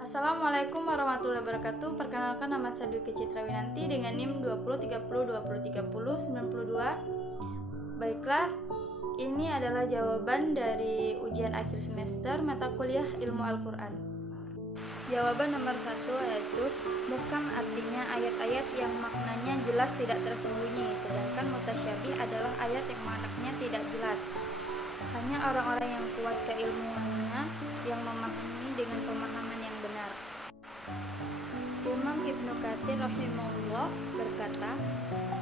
Assalamualaikum warahmatullahi wabarakatuh. Perkenalkan, nama saya Duki Citra Winanti dengan NIM 2030203092. Baiklah, ini adalah jawaban dari ujian akhir semester mata kuliah Ilmu Al-Quran. Jawaban nomor 1 yaitu muhkam artinya ayat-ayat yang maknanya jelas tidak tersembunyi, sedangkan mutasyabih adalah ayat yang maknanya tidak jelas. Hanya orang-orang yang kuat keilmuannya yang memahami dengan pemahaman yang benar. Imam Ibnu Katsir rahimahullah berkata,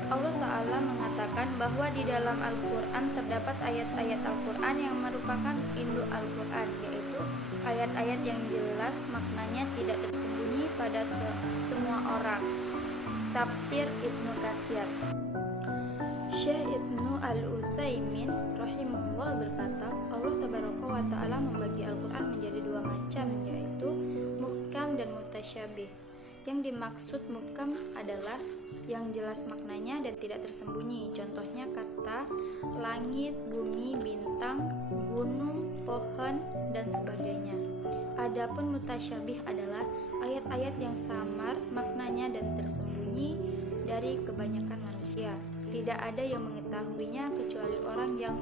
Allah Ta'ala mengatakan bahwa di dalam Al-Quran terdapat ayat-ayat Al-Quran yang merupakan induk Al-Quran, yaitu ayat-ayat yang jelas maknanya tidak tersembunyi pada semua orang. Tafsir Ibnu Katsir. Syekh Ibnu Al-Utsaimin rahimahullah berkata, Allah Tabaraka wa Ta'ala membagi Al-Quran menjadi dua macam, yaitu muhkam dan mutasyabih. Yang dimaksud muhkam adalah yang jelas maknanya dan tidak tersembunyi. Contohnya kata langit, bumi, bintang, gunung, pohon, dan sebagainya. Adapun mutasyabih adalah ayat-ayat yang samar maknanya dan tersembunyi dari kebanyakan manusia. Tidak ada yang mengetahuinya kecuali orang yang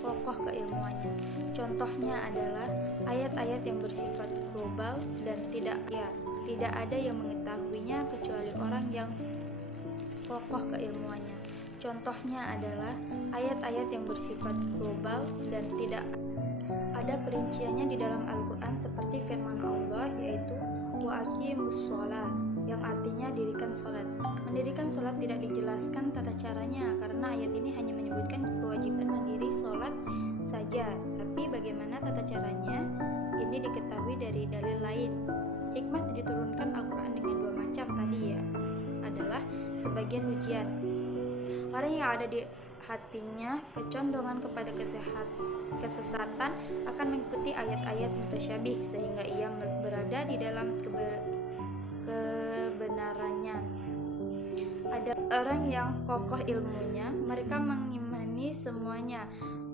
kokoh keilmuannya. Contohnya adalah ayat-ayat yang bersifat global dan tidak ada yang mengetahuinya kecuali orang yang kokoh keilmuannya. Contohnya adalah ayat-ayat yang bersifat global dan tidak ada perinciannya di dalam Al-Quran, seperti firman Allah yaitu wa aqimus shalah, yang artinya dirikan sholat. Mendirikan sholat tidak dijelaskan tata caranya karena ayat ini hanya menyebutkan kewajiban mandiri sholat saja, tapi bagaimana tata caranya ini diketahui dari dalil lain. Hikmah diturunkan Al-Quran dengan dua macam tadi adalah sebagian ujian. Orang yang ada di hatinya kecondongan kepada kesesatan akan mengikuti ayat-ayat mutasyabih sehingga ia berada di dalam kebenarannya. Ada orang yang kokoh ilmunya, mereka mengimani semuanya,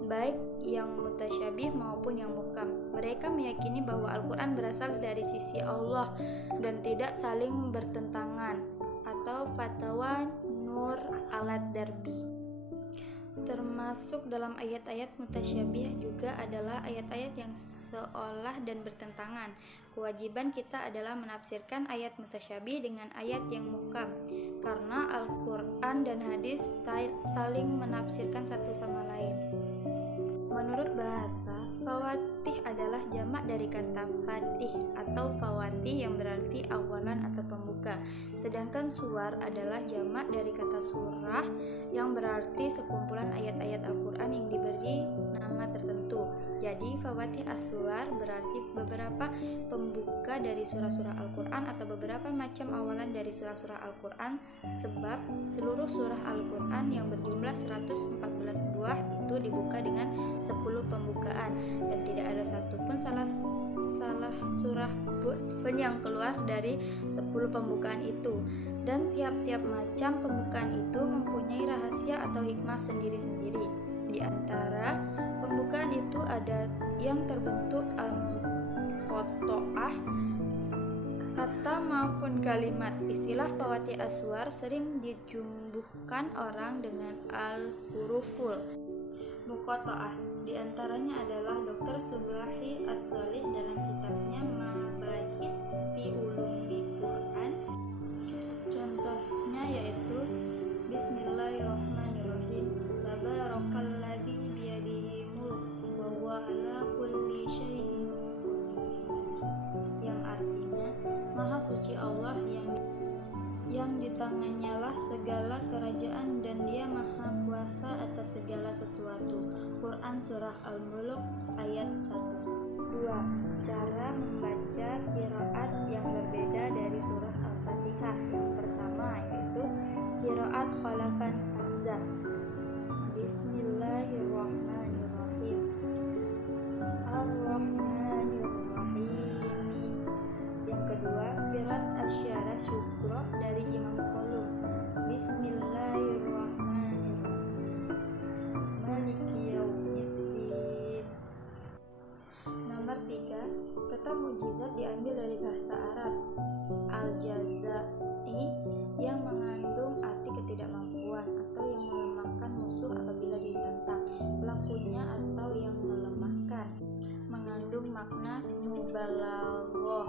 baik yang mutasyabih maupun yang muhkam. Mereka meyakini bahwa Al-Quran berasal dari sisi Allah dan tidak saling bertentangan, atau fatwa Nur Al-Darbi. Termasuk dalam ayat-ayat mutasyabih juga adalah ayat-ayat yang seolah dan bertentangan. Kewajiban kita adalah menafsirkan ayat mutasyabih dengan ayat yang muhkam, karena Al-Quran dan hadis saling menafsirkan satu sama lain. Menurut bahasa, fawatih adalah jamak dari kata fatih atau fawatih yang berarti awalan atau pembuka. Sedangkan suwar adalah jamak dari kata surah yang berarti sekumpulan ayat-ayat Al-Quran yang diberi nama tertentu. Jadi fawatih as-suwar berarti beberapa pembuka dari surah-surah Al-Quran atau beberapa macam awalan dari surah-surah Al-Quran, sebab seluruh surah Al-Quran yang berjumlah 114 buah itu dibuka dengan 10 pembukaan dan tidak ada satupun salah surah pun yang keluar dari 10 pembukaan itu, dan tiap-tiap macam pembukaan itu mempunyai rahasia atau hikmah sendiri-sendiri. Di antara pembukaan itu ada yang terbentuk al-muqatta'ah, kata maupun kalimat. Istilah fawati aswar sering dijumbuhkan orang dengan al-huruful muqatta'ah. Di antaranya adalah Dr. Subahi As-Shalih dalam kitabnya Mabahith fi Ulumil Quran. Contohnya yaitu Bismillahirrahmanirrahim, Tabarakalladzi biyadihi mulku wa huwa ala kulli syai'in qadir, yang artinya Maha suci Allah yang di tangannya lah segala kerajaan dan dia maha kuasa atas segala sesuatu. Quran Surah Al-Mulk ayat 1. 2. Cara membaca qiraat yang berbeda dari surah Al-Fatihah. Pertama yaitu qiraat khalafan hamzah. Bismillahirrahmanirrahim, Ar-Rahmanirrahim. Yang kedua, qiraat asyara syukroh dari Imam Qalub. Bismillahirrahmanirrahim, Maliki yaumiddin. Nomor 3, kata mujizat diambil dari al-jazai yang mengandung arti ketidakmampuan atau yang melemahkan musuh apabila ditantang, pelakunya atau yang melemahkan. Mengandung makna mubalaghah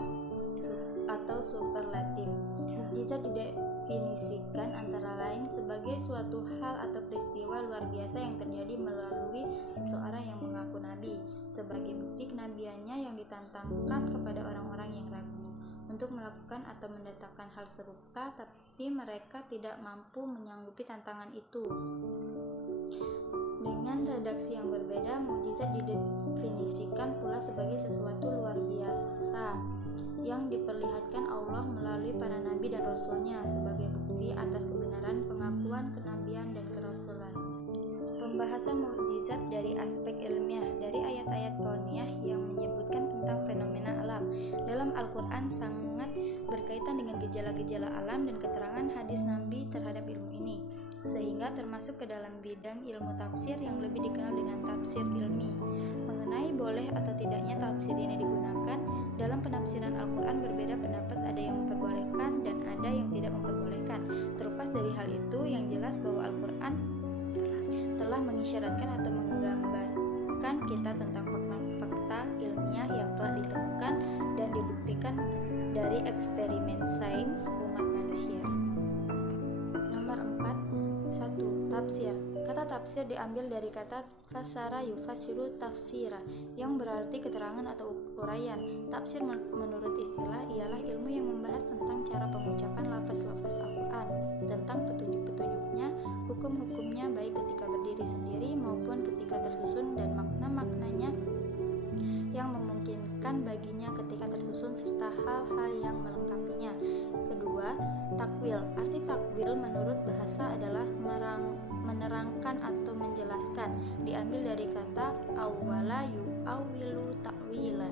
atau superlatif. Mukjizat didefinisikan antara lain sebagai suatu hal atau peristiwa luar biasa yang terjadi melalui seseorang yang mengaku nabi, sebagai bukti kenabiannya yang ditantangkan kepada orang-orang yang ragu untuk melakukan atau mendatangkan hal serupa, tapi mereka tidak mampu menyanggupi tantangan itu. Dengan redaksi yang berbeda, mukjizat didefinisikan pula sebagai sesuatu luar biasa yang diperlihatkan Allah melalui para nabi dan rasulnya sebagai bukti atas kebenaran pengakuan kenabian dan kerasulan. Pembahasan mukjizat dari aspek ilmiah dari ayat-ayat kauniyah yang menyebutkan tentang fenomena alam dalam Al-Quran sangat berkaitan dengan gejala-gejala alam dan keterangan hadis Nabi terhadap ilmu ini, sehingga termasuk ke dalam bidang ilmu tafsir yang lebih dikenal dengan tafsir ilmi. Mengenai boleh atau tidaknya tafsir ini digunakan dalam penafsiran Al-Quran, berbeda pendapat, ada yang memperbolehkan dan ada yang tidak memperbolehkan. Terlepas dari hal itu, yang jelas bahwa Al-Quran telah mengisyaratkan atau menggambarkan kita tentang fakta-fakta ilmiah yang telah ditemukan dan dibuktikan dari eksperimen sains umat manusia. Nomor 4. 1. Tafsir. Kata tafsir diambil dari kata fasara yufasiru tafsira yang berarti keterangan atau uraian. Tafsir menurut istilah ialah ilmu yang membahas tentang cara pengucapan lafaz-lafaz Al-Quran, tentang petunjuk-petunjuknya, hukum-hukumnya baik ketika berdiri sendiri maupun ketika tersusun, dan makna-maknanya yang memungkinkan baginya ketika tersusun serta hal-hal yang melengkapinya. Kedua, takwil. Arti takwil menurut bahasa adalah menerangkan atau menjelaskan, diambil dari kata awwala yu'awwilu ta'wila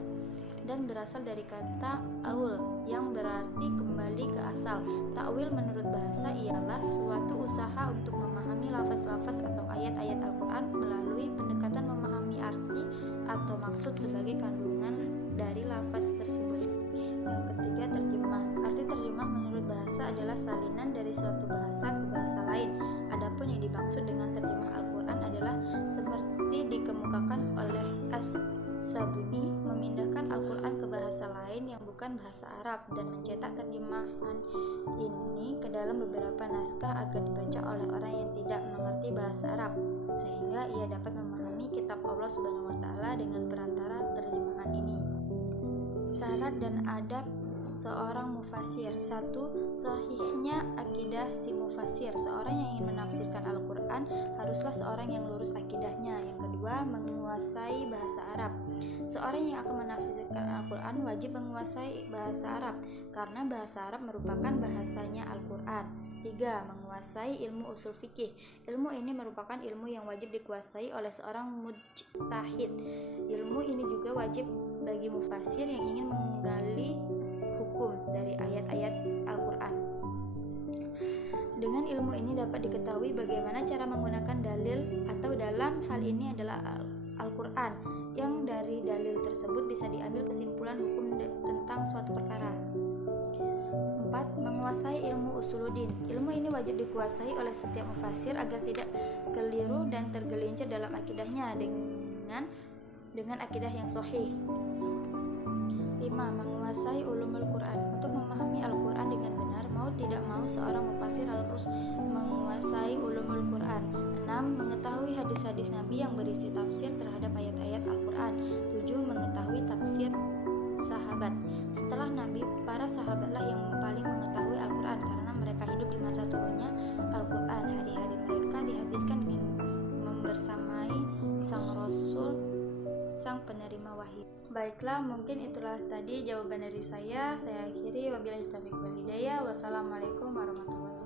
dan berasal dari kata aul yang berarti kembali ke asal. Takwil menurut bahasa ialah suatu usaha untuk memahami lafaz-lafaz atau ayat-ayat Al-Quran melalui pendekatan memahami arti atau maksud sebagai kandungan dari lafaz tersebut. Yang ketiga, terjemah. Arti terjemah menurut bahasa adalah salinan dari suatu bahasa ke bahasa lain. Adapun yang dimaksud dengan terjemah Al-Quran adalah seperti dikemukakan oleh As-Sabuni, memindahkan Al-Quran ke bahasa lain yang bukan bahasa Arab dan mencetak terjemahan ini ke dalam beberapa naskah agar dibaca oleh orang yang tidak mengerti bahasa Arab, sehingga ia dapat memahami kitab Allah Subhanahu wa Ta'ala dengan perantara terjemahan ini. Syarat dan adab seorang mufasir. 1. Sahihnya akidah si mufasir. Seorang yang ingin menafsirkan Al-Quran haruslah seorang yang lurus akidahnya. Yang kedua, menguasai bahasa Arab. Seorang yang akan menafsirkan Al-Quran wajib menguasai bahasa Arab, karena bahasa Arab merupakan bahasanya Al-Quran. 3. Menguasai ilmu usul fikih. Ilmu ini merupakan ilmu yang wajib dikuasai oleh seorang mujtahid. Ilmu ini juga wajib bagi mufasir yang ingin menggali hukum dari ayat-ayat Al-Quran. Dengan ilmu ini dapat diketahui bagaimana cara menggunakan dalil, atau dalam hal ini adalah Al-Quran, yang dari dalil tersebut bisa diambil kesimpulan hukum tentang suatu perkara. 4. Menguasai ilmu usuluddin. Ilmu ini wajib dikuasai oleh setiap mufasir agar tidak keliru dan tergelincir dalam akidahnya dengan akidah yang sahih. 5. Menguasai ulumul Quran. Untuk memahami Al-Quran dengan benar, mau tidak mau seorang mufasir harus menguasai ulumul Quran. 6. Mengetahui hadis-hadis Nabi yang berisi tafsir terhadap ayat-ayat Al-Quran. 7. Mengetahui tafsir sahabat. Setelah Nabi, para sahabatlah yang paling mengetahui Al-Quran karena mereka hidup di masa turunnya Al-Quran. Hari-hari mereka dihabiskan dengan membersamai Sang Rasul, sang penerima wahyu. Baiklah, mungkin itulah tadi jawaban dari saya. Saya akhiri, wabillahi taufiq wal hidayah. Wassalamualaikum warahmatullahi wabarakatuh.